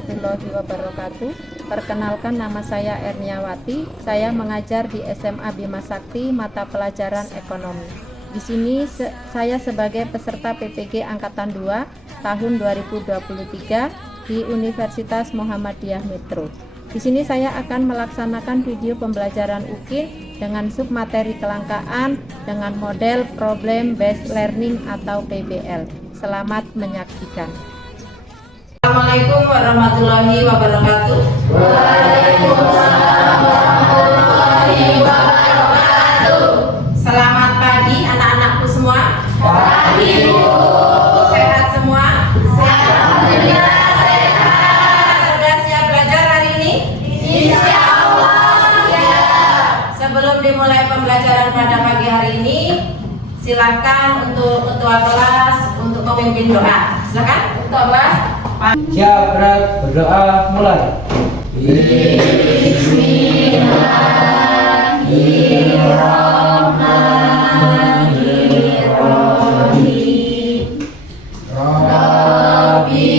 warahmatullahi wabarakatuh. Perkenalkan, nama saya Erniawati. Saya mengajar di SMA Bima Sakti mata pelajaran ekonomi. Di sini saya sebagai peserta PPG Angkatan 2 tahun 2023 di Universitas Muhammadiyah Metro. Di sini saya akan melaksanakan video pembelajaran UKIN dengan submateri kelangkaan dengan model Problem Based Learning atau PBL. Selamat menyaksikan. Assalamualaikum warahmatullahi wabarakatuh. Waalaikumsalam warahmatullahi wabarakatuh. Selamat pagi anak-anakku semua. Pagi, Bu. Sehat semua? Alhamdulillah sehat. Sudah siap belajar hari ini? Insya Allah siap. Sebelum dimulai pembelajaran pada pagi hari ini, silakan untuk ketua kelas untuk memimpin doa. Silakan ketua kelas. Siap, berat, berdoa, mulai. Bismillahirrahmanirrahim. Rabbi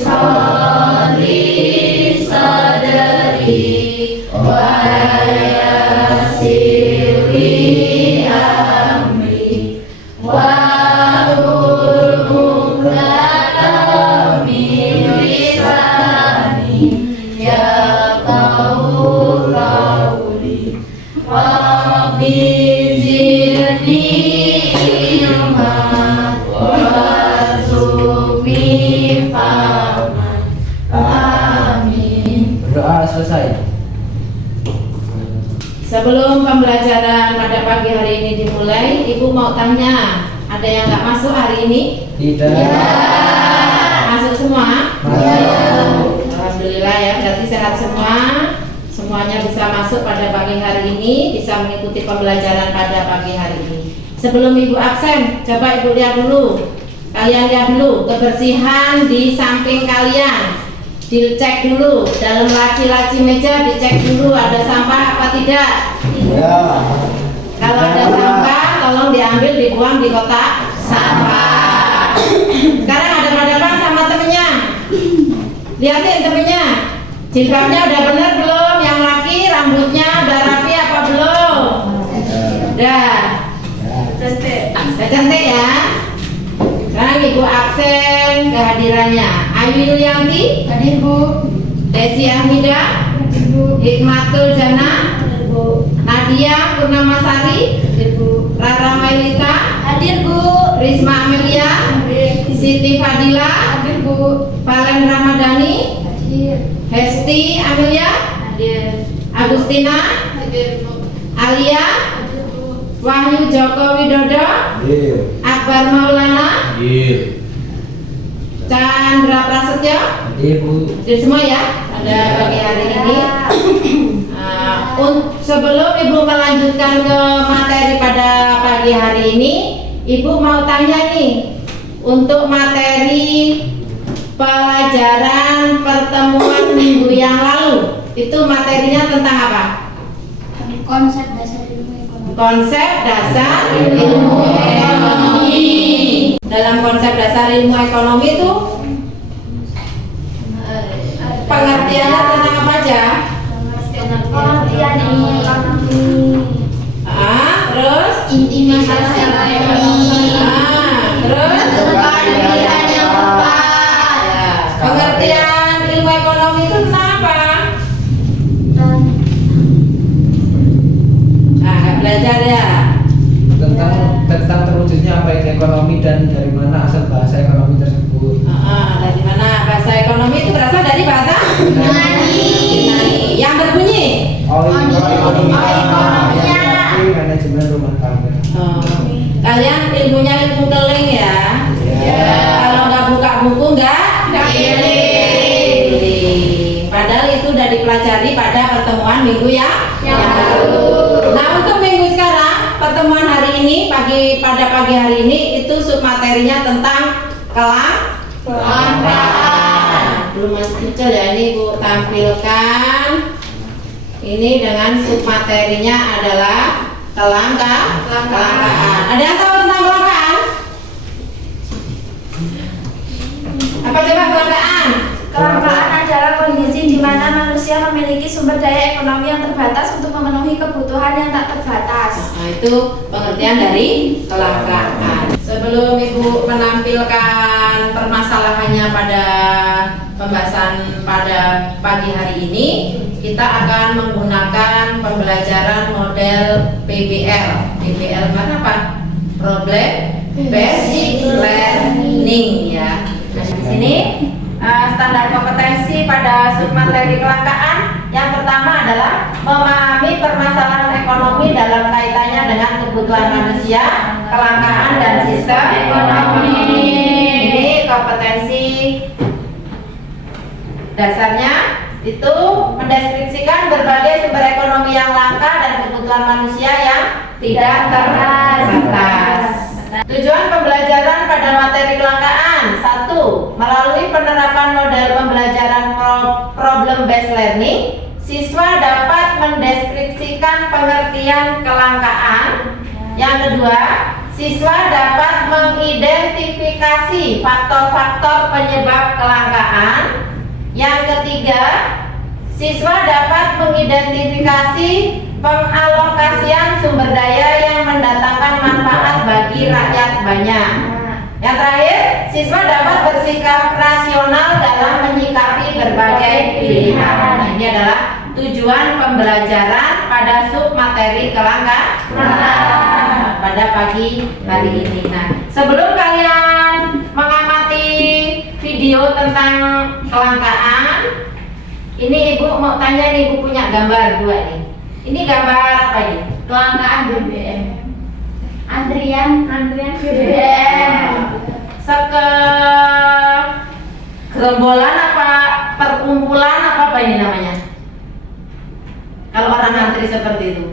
sholli sadri wa yassir li amri wa Berdoa selesai. Sebelum pembelajaran pada pagi hari ini dimulai, Ibu mau tanya, ada yang nggak masuk hari ini? Tidak. Masuk semua? Masuk. Alhamdulillah ya, berarti sehat semua. Semuanya bisa masuk pada pagi hari ini, bisa mengikuti pembelajaran pada pagi hari ini. Sebelum Ibu absen, coba Ibu lihat dulu. Kalian lihat dulu kebersihan di samping kalian. Dicek dulu dalam laci-laci meja, dicek dulu ada sampah apa tidak. Ya. Kalau ada sampah, tolong diambil, dibuang di kotak sampah. Sekarang ada hadapan sama temennya. Lihatin temennya, jilbabnya udah bener belum? Yang laki rambutnya udah rapi apa belum? Udah. Udah cantik ya. Sekarang Ibu absen kehadirannya. Ayu Yulianti, Hadir, Bu. Desi Ahmida, Hadir, Bu. Hikmatul Jana, Hadir, Bu. Nadia Purnamasari, Hadir, Bu. Rara Mailita, Hadir, Bu. Risma Amelia, Hadir. Siti Fadila, Hadir, Bu. Valen Ramadhani, Hadir. Hesti Amelia, Hadir. Agustina, Hadir, Bu. Alia, Hadir, Bu. Wahyu Joko Widodo, Hadir. Akbar Maulana, Hadir. Chandra Prasetyo. Hadir, Bu. Jadi semua ya pada pagi hari ini. Sebelum Ibu melanjutkan ke materi pada pagi hari ini, Ibu mau tanya nih, untuk materi pelajaran pertemuan minggu yang lalu, itu materinya tentang apa? Konsep dasar ilmu ekonomi. Konsep dasar ilmu ekonomi. Dalam konsep dasar ilmu ekonomi itu pengertiannya tentang apa aja? Pengertian ilmu ekonomi. Terus? Inti masalah ekonomi. Terus? Pengertian yang tepat. Ya, pengertian ilmu ekonomi itu tentang apa? Nah, belajar ya. Tentang terwujudnya apa itu ekonomi dan dari mana asal bahasa ekonomi tersebut. Dari mana? Bahasa ekonomi itu berasal dari bahasa Yunani. Yang berbunyi. Ekonominya. Manajemen rumah tangga. Kalian ilmunya ilmu keling ya. Kalau nggak buka buku nggak pilih. Padahal itu udah dipelajari pada pertemuan minggu yang lalu. Nah, untuk minggu sekarang, pertemuan hari ini pada pagi hari ini itu submaterinya tentang kelangkaan. Belum masih kecil ya, ini Bu tampilkan. Ini dengan submaterinya adalah kelangkaan. Ada yang tahu tentang kelangkaan? Apa coba kelangkaan? Kelangkaan adalah kondisi di mana manusia memiliki sumber daya ekonomi yang terbatas untuk memenuhi kebutuhan yang tak terbatas. Nah, itu pengertian dari kelangkaan. Sebelum Ibu menampilkan permasalahannya pada pembahasan pada pagi hari ini, kita akan menggunakan pembelajaran model PBL. PBL mana apa? Problem Basic Learning ya. Nah, di sini standar kompetensi pada submateri kelangkaan yang pertama adalah memahami permasalahan ekonomi dalam kaitannya dengan kebutuhan manusia, kelangkaan dan sistem ekonomi. Ini kompetensi dasarnya itu mendeskripsikan berbagai sumber ekonomi yang langka dan kebutuhan manusia yang tidak terbatas. Tujuan pembelajaran pada materi kelangkaan: 1. Melalui penerapan model pembelajaran problem based learning, siswa dapat mendeskripsikan pengertian kelangkaan. Yang kedua, siswa dapat mengidentifikasi faktor-faktor penyebab kelangkaan. Yang ketiga, siswa dapat mengidentifikasi pengalokasian sumber daya yang mendatangkan manfaat bagi rakyat banyak. Yang terakhir, siswa dapat bersikap rasional dalam menyikapi berbagai pilihan. Nah, ini adalah tujuan pembelajaran pada submateri kelangkaan pada pagi hari ini. Nah, sebelum kalian mengamati video tentang kelangkaan, ini Ibu mau tanya nih, Ibu punya gambar dua nih. Ini gambar apa ini? Kelangkaan BBM. Antrian BBM. Gerombolan apa perkumpulan apa ini namanya? Kalau orang ngantri seperti itu.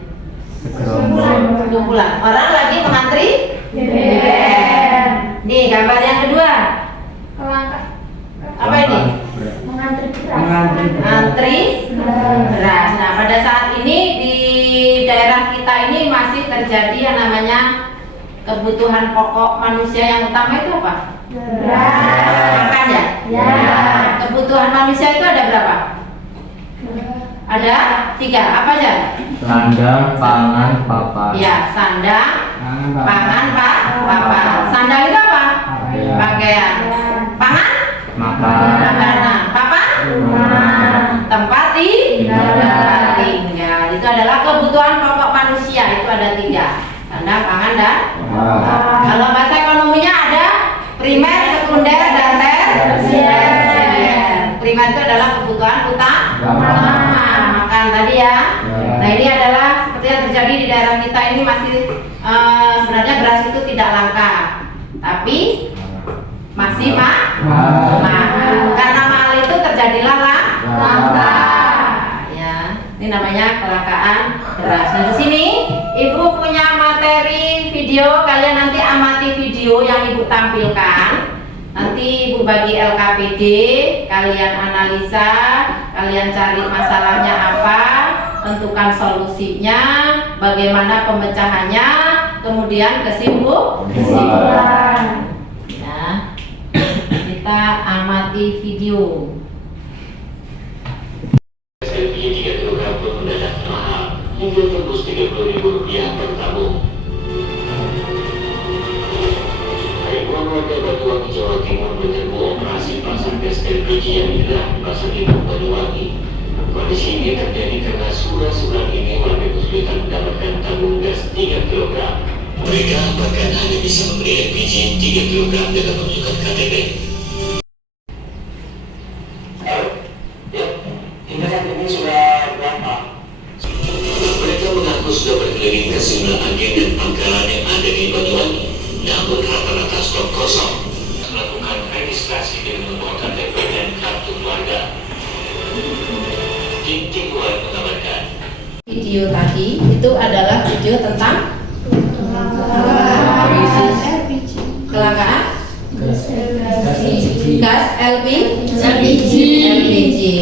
Perkumpulan. Orang lagi mengantri BBM. Nih gambar yang kedua. Kelangkaan. Apa ini? Mengantri beras. Antri beras. Nah, pada saat ini di daerah kita ini masih terjadi yang namanya kebutuhan pokok manusia yang utama itu apa? Beras. Makan ya? Ya. Kebutuhan manusia itu ada berapa? Ada 3. Apa aja? Sandang, pangan, papan. Ya, sandang, pangan, papan. Sandang itu apa? Pakaian. Pangan? Makan. Makanan. Papan? Tempat tinggal. Itu adalah kebutuhan pokok manusia. Itu ada 3. Sandang, pangan, dan kalau bahasa ekonominya ada primer, sekunder, dan tersier. Primer itu adalah kebutuhan utama. Makan tadi ya. Nah, ini adalah seperti yang terjadi di daerah kita ini masih sebenarnya beras itu tidak langka, tapi masih mahal. Karena mahal itu terjadilah langka. Ya, ini namanya kelangkaan beras. Nah, di sini Ibu punya materi video, kalian nanti amati video yang Ibu tampilkan. Nanti Ibu bagi LKPD, kalian analisa, kalian cari masalahnya apa, tentukan solusinya, bagaimana pemecahannya, kemudian kesimpulan. Ya, kita amati video. Selfie 3 kg pun mendadak mahal, hingga tembus Rp30.000 per tabung. Ribuan warga Banyuwangi, Jawa Timur menyerbu operasi pasar gas LPG yang digelar di Pasar Induk Banyuwangi. Kondisi ini terjadi karena surat-surat ini warga kesulitan mendapatkan tabung gas 3 kg. Mereka bahkan hanya bisa membeli LPG 3 kg dengan menunjukkan KTP. Hingga saat ini sudah berapa? Mereka mengaku sudah berkeliling ke sejumlah agen dan pangkalan yang ada di Banyuwangi, namun rata-rata stok kosong. Melakukan registrasi dengan membawa KTP dan kartu keluarga. Tinting Wan mengabarkan. Video tadi itu adalah video tentang kelangkaan gas LPG.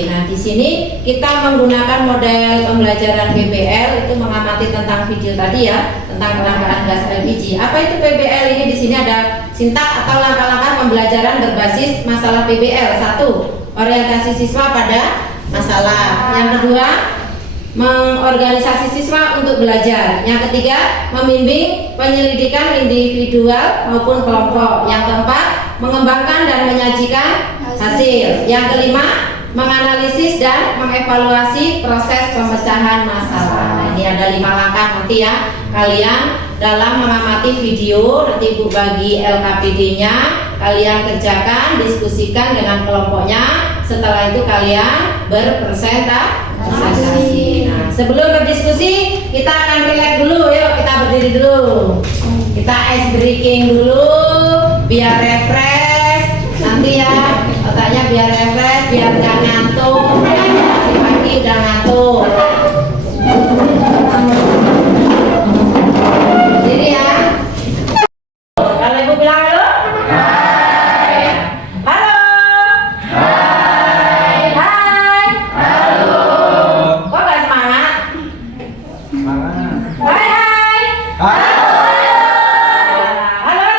Nah, di sini kita menggunakan model pembelajaran PBL itu mengamati tentang video tadi ya, tentang kelangkaan gas LPG. Apa itu PBL ini? Di sini ada sintak atau langkah-langkah pembelajaran berbasis masalah PBL. 1. orientasi siswa pada masalah. Yang kedua, mengorganisasi siswa untuk belajar. Yang ketiga, membimbing penyelidikan individual maupun kelompok. Yang keempat, mengembangkan dan menyajikan hasil. Yang kelima, menganalisis dan mengevaluasi proses pemecahan masalah. Nah, ini ada 5 langkah nanti ya kalian dalam mengamati video. Nanti Ibu bagi LKPD-nya, kalian kerjakan, diskusikan dengan kelompoknya. Setelah itu kalian berpresentasi. Nah, sebelum berdiskusi kita akan relax dulu. Yuk kita berdiri dulu. Kita ice breaking dulu biar refresh. Nanti ya otaknya biar refresh, biar gak ngantuk. Pagi udah ngantuk. Jadi ya. Kalau Ibu bilang halo. Halo. Hai. Hai. Halo. Kok gak semangat? Semangat. Hai hai. Halo. Halo.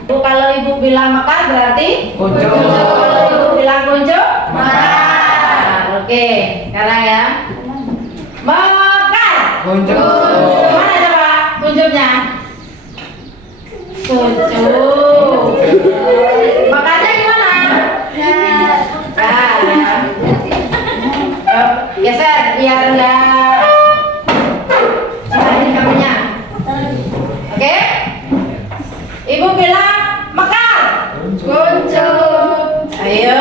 Ibu kalau Ibu bilang mekar berarti Kuncup. Kalau Ibu bilang kuncup mekar. Oke, sekarang ya. Mekar. Kuncup. Mana coba kuncupnya? Kuncup. Mekarnya gimana? Geser biar enggak ini kamunya. Oke? Ibu bilang mekar. Kuncup. Ayo,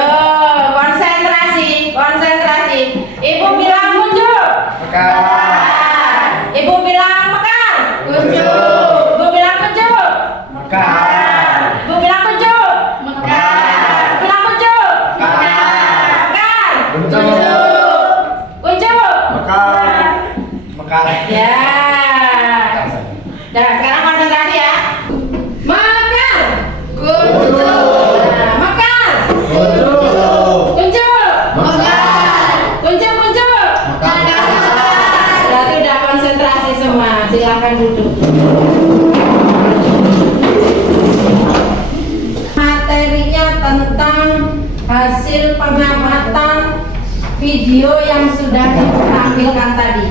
konsentrasi, konsentrasi. Ibu bilang kuncup. Mekar. Ibu bilang mekar. Kuncup. Ibu bilang kuncup. Mekar. Ibu bilang kuncup. Mekar. Ibu bilang kuncup. Mekar. Mekar. Kuncup. Kuncup. Mekar. Mekar. Ya. Nah, sekarang konsentrasi ya. Mekar. Kuncup. Nah, mekar. Kuncup. Kuncup. Mekar. Kuncup, kuncup. Mekar. Berarti udah konsentrasi semua. Silakan duduk. Materinya tentang hasil pengamatan video yang sudah ditampilkan tadi.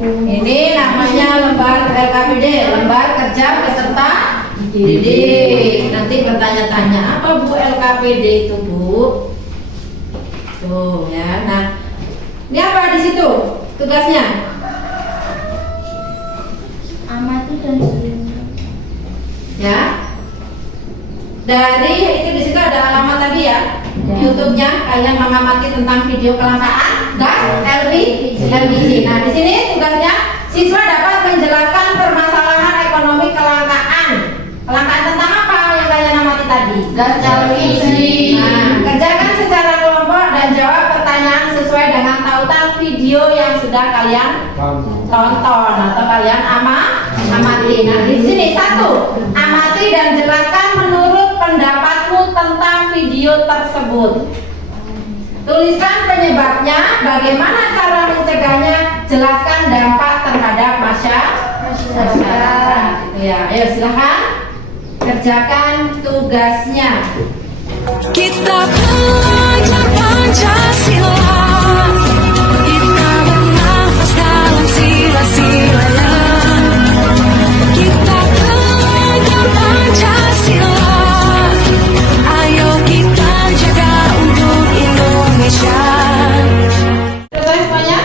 Ini namanya lembar LKPD, lembar kerja peserta didik. Nanti bertanya-tanya apa Bu LKPD itu Bu? Tuh ya. Nah, ini apa di situ tugasnya? Amati dan Ya. Dari itu di situ ada alamat tadi ya. YouTube-nya kalian mengamati tentang video kelangkaan gas LPG. Nah, di sini tugasnya siswa dapat menjelaskan permasalahan ekonomi kelangkaan. Kelangkaan tentang apa yang kalian amati tadi? Gas LPG. Nah, kerjakan secara kelompok dan jawab pertanyaan sesuai dengan tautan video yang sudah kalian tonton atau kalian amati. Nah, di sini satu, amati dan jelaskan menurut pendapatmu tentang video tersebut. Tuliskan penyebabnya, bagaimana cara mencegahnya, jelaskan dampak terhadap masyarakat. Ya, ayo silahkan kerjakan tugasnya. Kita belajar Pancasila, kita bernafas dalam sila-silanya. Kita belajar Pancasila, ayo kita jaga untuk Indonesia. Selesai semuanya?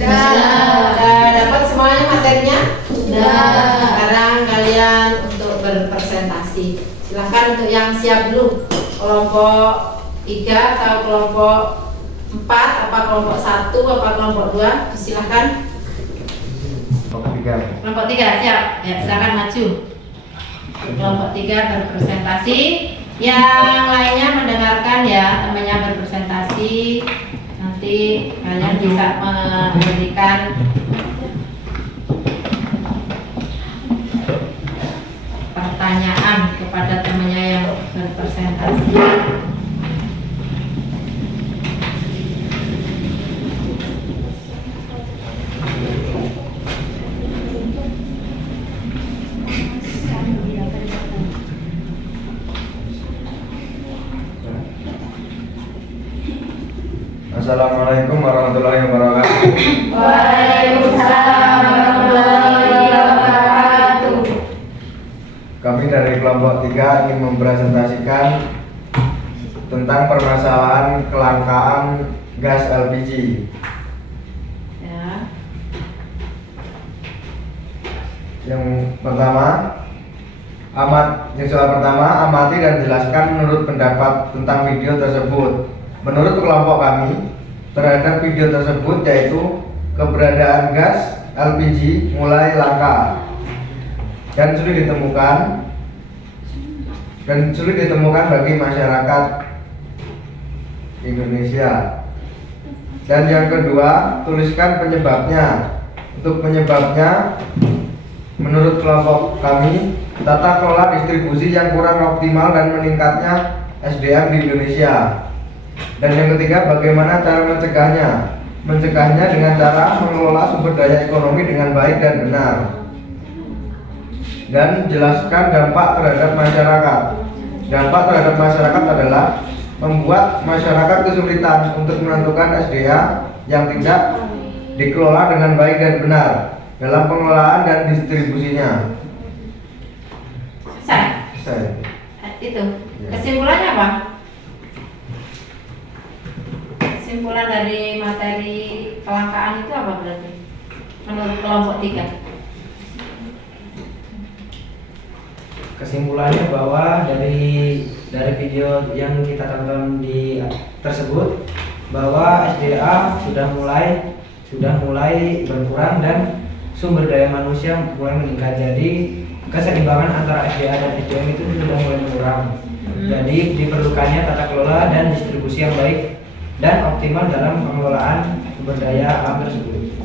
Sudah dapat semuanya materinya? Sekarang kalian untuk berpresentasi. Silahkan untuk yang siap dulu. Kelompok 3 atau kelompok 4, apa kelompok 1, apa kelompok 2, silahkan. Kelompok 3 siap? Ya, silahkan maju. Kelompok 3 berpresentasi. Yang lainnya mendengarkan ya, temannya berpresentasi. Nanti kalian bisa memberikan pertanyaan kepada temannya yang berpresentasi. Assalamualaikum warahmatullahi wabarakatuh. Waalaikumsalam warahmatullahi wabarakatuh. Kami dari kelompok 3 ingin mempresentasikan tentang permasalahan kelangkaan gas LPG. Ya. Yang soal pertama, amati dan jelaskan menurut pendapat tentang video tersebut. Menurut kelompok kami, terhadap video tersebut yaitu keberadaan gas LPG mulai langka dan sulit ditemukan bagi masyarakat Indonesia. Dan yang kedua, tuliskan penyebabnya. Untuk penyebabnya, menurut kelompok kami, tata kelola distribusi yang kurang optimal dan meningkatnya SDM di Indonesia. Dan yang ketiga, bagaimana cara mencegahnya? Mencegahnya dengan cara mengelola sumber daya ekonomi dengan baik dan benar. Dan jelaskan dampak terhadap masyarakat. Dampak terhadap masyarakat adalah membuat masyarakat kesulitan untuk menentukan SDA yang tidak dikelola dengan baik dan benar dalam pengelolaan dan distribusinya. Selesai. Itu. Kesimpulannya apa? Kesimpulan dari materi kelangkaan itu apa berarti? Menurut kelompok 3. Kesimpulannya bahwa dari video yang kita tonton di tersebut bahwa SDA sudah mulai berkurang dan sumber daya manusia mulai meningkat. Jadi keseimbangan antara SDA dan SDM itu sudah mulai berkurang. Jadi diperlukannya tata kelola dan distribusi yang baik dan optimal dalam pengelolaan sumber daya alam tersebut.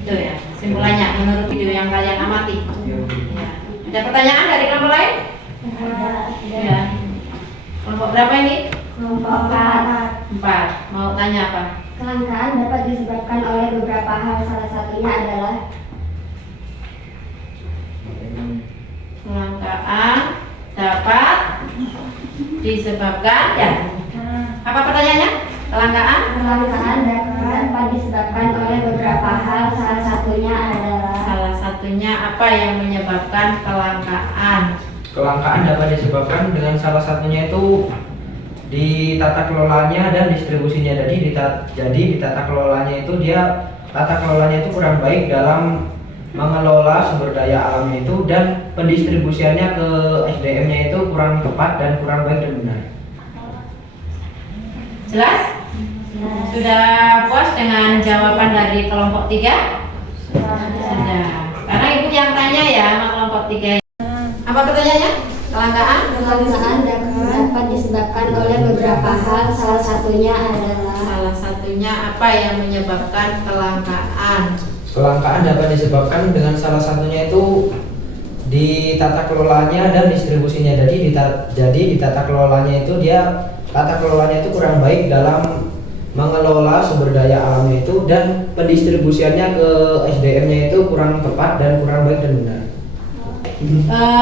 Itu ya, kesimpulannya menurut video yang kalian amati. Ya. Ada pertanyaan dari kelompok lain? Ya. Kelompok berapa ini? Kelompok 4. Mau tanya apa? Kelangkaan dapat disebabkan oleh beberapa hal, salah satunya adalah kelangkaan dapat disebabkan ya. Apa pertanyaannya? Kelangkaan dapat disebabkan oleh beberapa hal, salah satunya apa yang menyebabkan kelangkaan? Kelangkaan dapat disebabkan dengan salah satunya itu di tata kelolanya dan distribusinya. Jadi di tata kelolanya itu kurang baik dalam mengelola sumber daya alamnya itu, dan pendistribusiannya ke SDM-nya itu kurang tepat dan kurang baik dan benar. Jelas? Sudah puas dengan jawaban dari kelompok 3? Sudah. Sekarang ibu yang tanya ya sama kelompok 3. Apa pertanyaannya? Kelangkaan dapat disebabkan oleh beberapa hal, salah satunya apa yang menyebabkan kelangkaan? Kelangkaan dapat disebabkan dengan salah satunya itu di tata kelolanya dan distribusinya. Jadi di tata kelolanya itu kurang baik dalam mengelola sumber daya alamnya itu, dan pendistribusiannya ke SDM-nya itu kurang tepat dan kurang baik dan benar.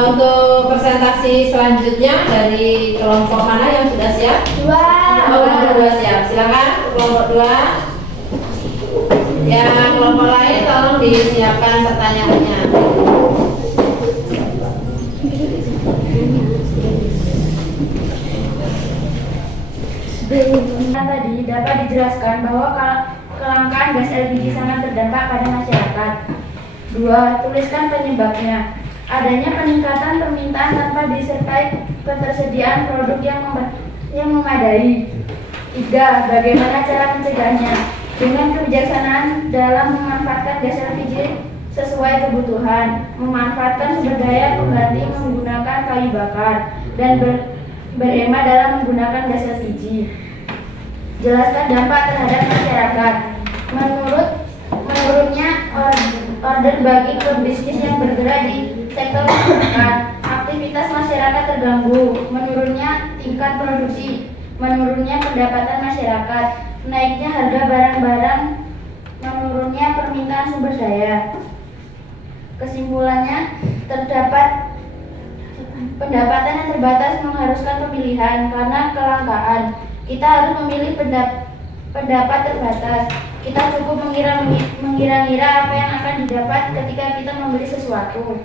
Untuk presentasi selanjutnya dari kelompok mana yang sudah siap? Kelompok 2 siap. Silakan kelompok 2. Yang kelompok lain tolong disiapkan pertanyaannya. Tadi dapat dijelaskan bahwa kelangkaan gas LPG sangat berdampak pada masyarakat. 2. Tuliskan penyebabnya. Adanya peningkatan permintaan tanpa disertai ketersediaan produk yang memadai. 3. Bagaimana cara mencegahnya? Dengan kebijaksanaan dalam memanfaatkan gas LPG sesuai kebutuhan, memanfaatkan sumber daya pengganti menggunakan kayu bakar, dan berhemat dalam menggunakan gas LPG. Jelaskan dampak terhadap masyarakat. Menurutnya order bagi pebisnis yang bergerak di sektor masyarakat, aktivitas masyarakat terganggu, menurunnya tingkat produksi, menurunnya pendapatan masyarakat, naiknya harga barang-barang, menurunnya permintaan sumber daya. Kesimpulannya, terdapat pendapatan yang terbatas mengharuskan pemilihan karena kelangkaan. Kita harus memilih pendapat terbatas. Kita cukup mengira-ngira apa yang akan didapat ketika kita membeli sesuatu.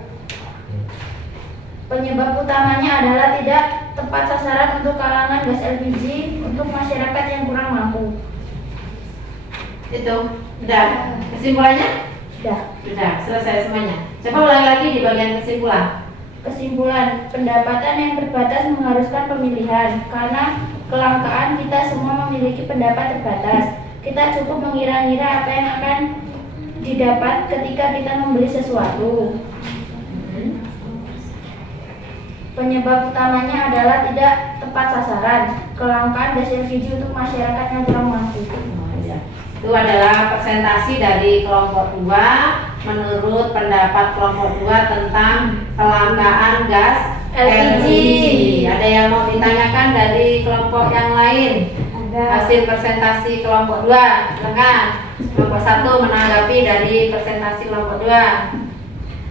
Penyebab utamanya adalah tidak tepat sasaran untuk kalangan gas LPG untuk masyarakat yang kurang mampu. Itu udah kesimpulannya? Sudah selesai semuanya. Coba ulangi lagi di bagian kesimpulan. Kesimpulan, pendapatan yang terbatas mengharuskan pemilihan. Karena kelangkaan, kita semua memiliki pendapat terbatas. Kita cukup mengira-ngira apa yang akan didapat ketika kita membeli sesuatu. Penyebab utamanya adalah tidak tepat sasaran. Kelangkaan gas LPG untuk masyarakat yang kurang mampu. Itu adalah presentasi dari kelompok 2 menurut pendapat kelompok 2 tentang kelangkaan gas LPG. Ada yang mau ditanyakan dari kelompok yang lain? Hasil presentasi kelompok 2, silakan. Kelompok 1 menanggapi dari presentasi kelompok 2.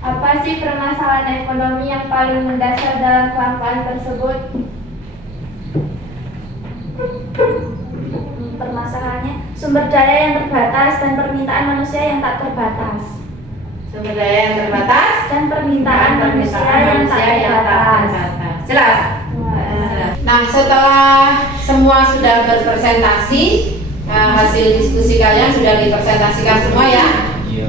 Apa sih permasalahan ekonomi yang paling mendasar dalam kelangkaan tersebut? Permasalahannya sumber daya yang terbatas dan permintaan manusia yang tak terbatas. Sumber daya yang terbatas Dan permintaan manusia yang tak terbatas. Jelas? Nah, setelah semua sudah berpresentasi, hasil diskusi kalian sudah dipresentasikan semua ya.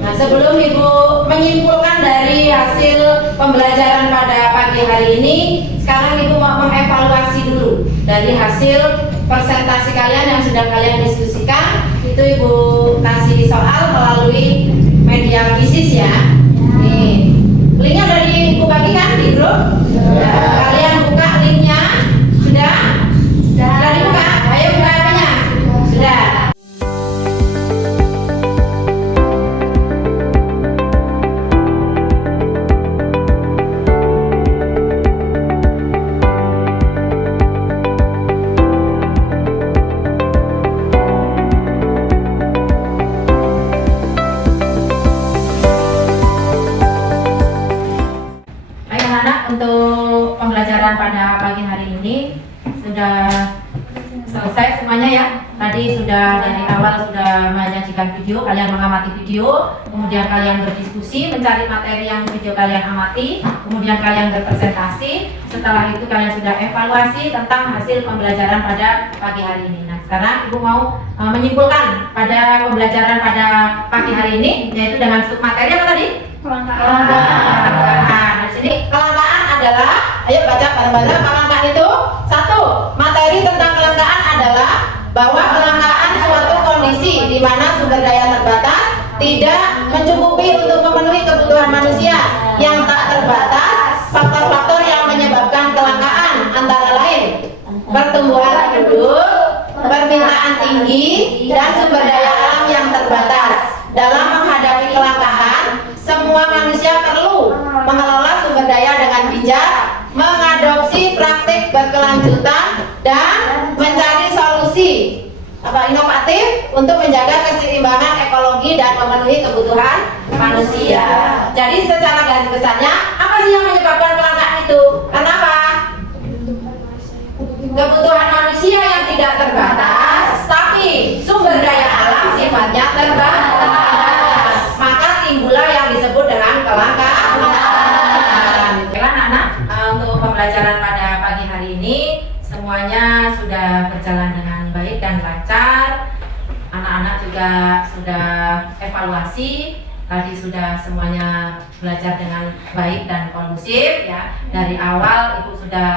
Nah, sebelum Ibu menyimpulkan dari hasil pembelajaran pada pagi hari ini, sekarang Ibu mau mengevaluasi dulu dari hasil presentasi kalian yang sudah kalian diskusikan. Itu Ibu kasih soal melalui media bisnis ya. Nih, linknya udah Ibu bagikan di grup. Kalian buka linknya. Sudah? Sudah dibuka? Ayo buka apanya? Sudah. Untuk pembelajaran pada pagi hari ini sudah selesai semuanya ya. Tadi sudah dari awal sudah menyajikan video, kalian mengamati video, kemudian kalian berdiskusi, mencari materi yang video kalian amati, kemudian kalian berpresentasi. Setelah itu kalian sudah evaluasi tentang hasil pembelajaran pada pagi hari ini. Nah, sekarang Ibu mau menyimpulkan pada pembelajaran pada pagi hari ini, yaitu dengan submateri apa tadi? Kelangkaan. Nah, di sini kelangkaan adalah, ayo baca bareng-bareng. Kelangkaan itu 1. Materi tentang kelangkaan adalah bahwa kelangkaan suatu kondisi di mana sumber daya terbatas tidak mencukupi untuk memenuhi kebutuhan manusia yang tak terbatas. Faktor-faktor yang menyebabkan kelangkaan antara lain pertumbuhan penduduk, permintaan tinggi, dan sumber daya alam yang terbatas. Dalam menghadapi kelangkaan, semua manusia perlu mengelola sumber daya dengan bijak, mengadopsi praktik berkelanjutan, dan mencari solusi inovatif untuk menjaga keseimbangan ekologi dan memenuhi kebutuhan manusia. Jadi secara garis besarnya, apa sih yang menyebabkan kelangkaan itu? Kenapa? Kebutuhan manusia yang tidak terbatas, tapi sumber daya alam sifatnya terbatas. Maka timbullah yang disebut dengan kelangkaan. Baiklah anak-anak, untuk pembelajaran pada pagi hari ini semuanya sudah berjalan dengan baik dan lancar. Anak-anak juga sudah evaluasi. Tadi sudah semuanya belajar dengan baik dan kondusif ya. Dari awal Ibu sudah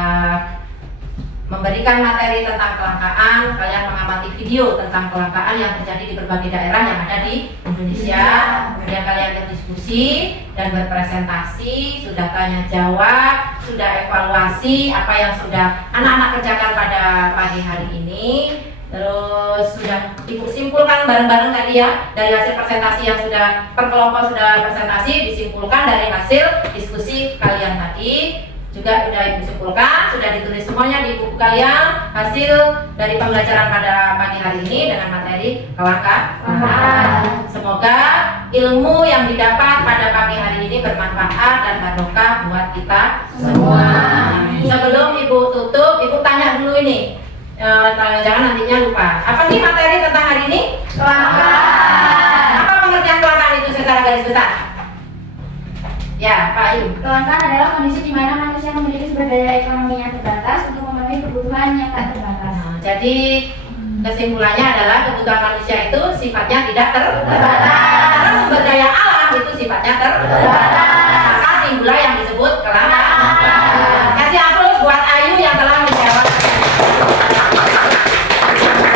memberikan materi tentang kelangkaan, kalian mengamati video tentang kelangkaan yang terjadi di berbagai daerah yang ada di Indonesia. Kemudian kalian berdiskusi dan berpresentasi, sudah tanya jawab, sudah evaluasi apa yang sudah anak-anak kerjakan pada pagi hari ini. Terus sudah Ibu simpulkan bareng-bareng tadi ya, dari hasil presentasi yang sudah per kelompok sudah presentasi, disimpulkan dari hasil diskusi kalian tadi. Juga sudah Ibu simpulkan, sudah ditulis semuanya di buku kalian hasil dari pembelajaran pada pagi hari ini dengan materi kelangkaan. Semoga ilmu yang didapat pada pagi hari ini bermanfaat dan barokah buat kita semua. Sebelum Ibu tutup, Ibu tanya dulu ini, Jangan nantinya lupa. Apa sih materi tentang hari ini? Kelangkaan. Apa pengertian kelangkaan itu secara garis besar? Ya, Pak Ayu. Kelangkaan adalah kondisi di mana manusia memiliki sumber daya ekonomi yang terbatas untuk memenuhi kebutuhan yang tak terbatas. Nah, jadi kesimpulannya adalah kebutuhan manusia itu sifatnya tidak terbatas. Karena sumber daya alam itu sifatnya terbatas. Maka timbullah yang disebut kelangkaan. Kasih aplaus buat Ayu yang telah menjawab.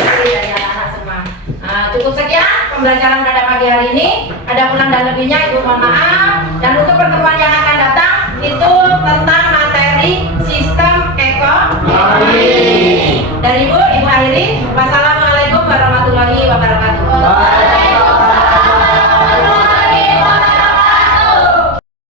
Dari anak-anak semua. Nah, cukup sekian pembelajaran pada pagi hari ini. Ada kurang dan lebihnya Ibu mohon maaf. Dan untuk pertemuan